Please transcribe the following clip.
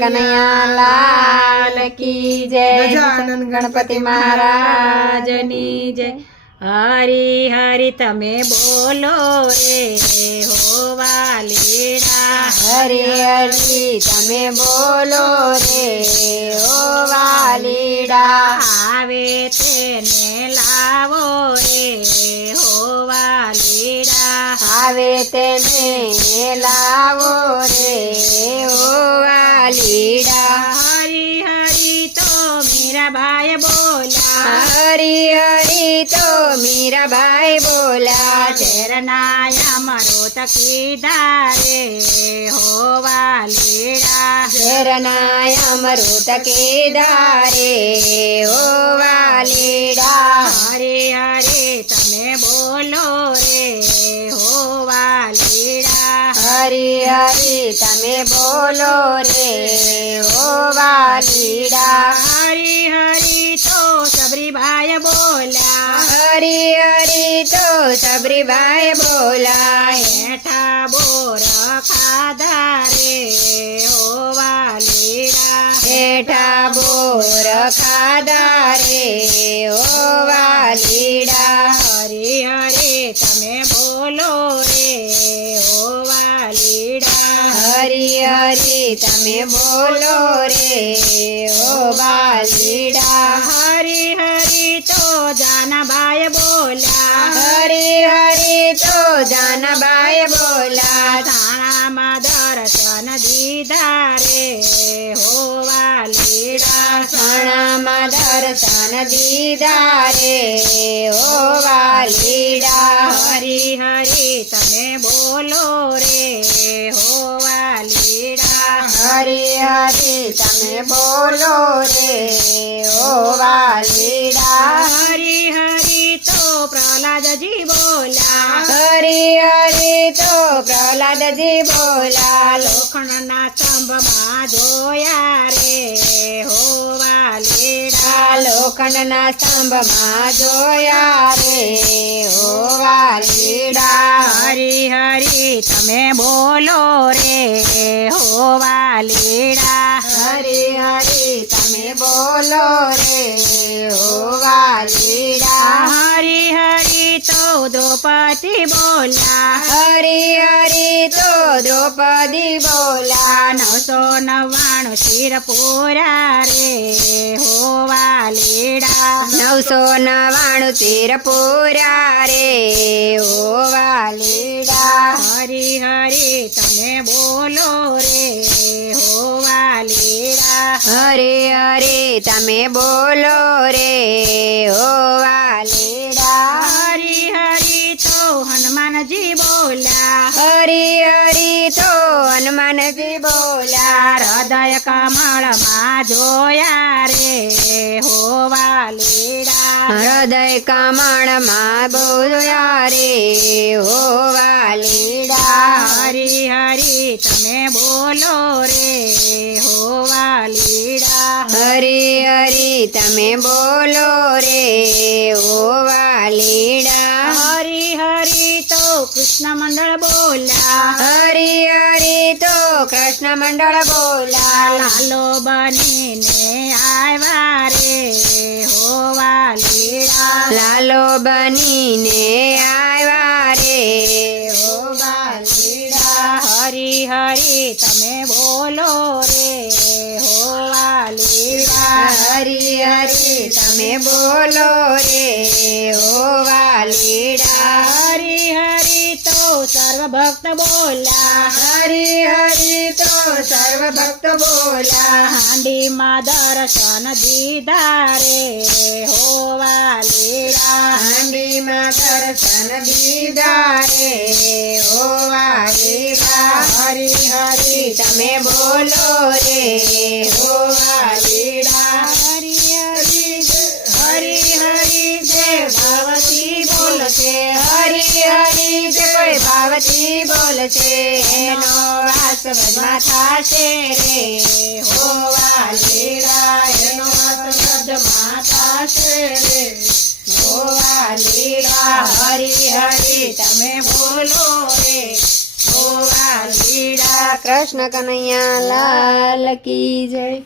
કનૈયા લાલ કી જય, ગજાનન ગણપતિ મહારાજની જય। હરી હરી તમે બોલો રે હો વાલીડા, હરી હરી તમે બોલો રે હો વાલીડા। આવે તેને લાવો રે હો વાલીડા, આવે તેને લાવો રે હો વાલીડા। હરી હરી તો મીરાબાઈ બોલ્યા, હરી હરી તો મીરાબાઈ બોલ્યા। ઝેરનાય અમૃત કીધા રે હો વાલીડા, ઝેરનાય અમૃત કીધા રે હો વાલીડા। હરી હરી તમે બોલો રે હો વાલીડા, હરી હરી તમે બોલો રે હો વાલીડા। હરી હરી તો સબરીબાઈ બોલ્યા, હરી હરી તો સબરીબાઈ બોલ્યા। હેઠા બોર ખાધા રે હો વાલીડા, હેઠા બોર ખાધા રે હો વાલીડા। હરી હરી તમે બોલો રે હો વાલીડા, હરી હરી તમે બોલો રે હો વાલીડા। હરી હરી તો જાનાબાઈ બોલ્યા, હરી હરી તો જાનાબાઈ બોલ્યા। થાણામાં દર્શન દીધા રે હો વાલીડા, થાણામાં દર્શન દીધા રે હો વાલીડા। હરી હરી તમે બોલો રે હો વાલીડા, હરી હરી તમે બોલો રે હો વાલીડા। હરી હરી તો પ્રહલાદજી બોલ્યા, હરી હરી તો પ્રહલાદજી બોલ્યા। લોખંડના સ્તંભમાં જોયા રે હો વાલીડા, લોખંડના સ્તંભમાં જોયા રે હો વાલીડા। હરી હરી તમે બોલો રે હો વાલીડા, હરી હરી તમે બોલો રે હો વાલીડા। હરી હરી તો દ્રૌપદી બોલ્યા, હરી હરી તો દ્રૌપદી બોલ્યા। 999 શિર પૂરા રે હો વાલીડા, 999 શિર પૂરા રે હો વાલીડા। હરી હરી તમે બોલો રે હો વાલીડા, હરી હરી તમે બોલો રે હો વાલીડા। હરી હરી તો હનુમાનજી બોલ્યા, હરી હરી તો હનુમાનજી બોલ્યા। હૃદય કમળમાં જોયા રે હો વાલીડા, હૃદય કમળમાં બોલ્યા રે હો વાલીડા। હરી હરી તમે બોલો રે હો વાલીડા, હરી હરી તમે બોલો રે હો વાલીડા। હરી હરી તો કૃષ્ણ મંડળ બોલ્યા, હરી હરી તો કૃષ્ણ મંડળ બોલ્યા। લાલો બનીને આવ્યા રે હો વાલીડા, લાલો બનીને આવ્યા રે હો વાલીડા। હરી હરી તમે બોલો રે હો વાલીડા, હરી હરી તમે બોલો રે હો વાલીડા। હરી હરી તો સર્વ ભક્ત બોલ્યા, હરી હરી તો સર્વ ભક્ત બોલ્યા। હાંડીમાં દર્શન દીધા રે હો વાલીડા, હાંડીમાં દર્શન દીધા રે હો વાલીડા। હરી હરી તમે બોલો રે હો વાલીડા, હરી હરી જય ભગવતી બોલશે, હરી હરી જય કોઈ ભાવતી બોલશે। એનો વાસ વનમાં થાશે રે હો વાલીડા, એનો વાસ વનમાં થાશે રે હો વાલીડા। હરી હરી તમે બોલો રે હો વાલીડા, કૃષ્ણ કનૈયા લાલ કી જય.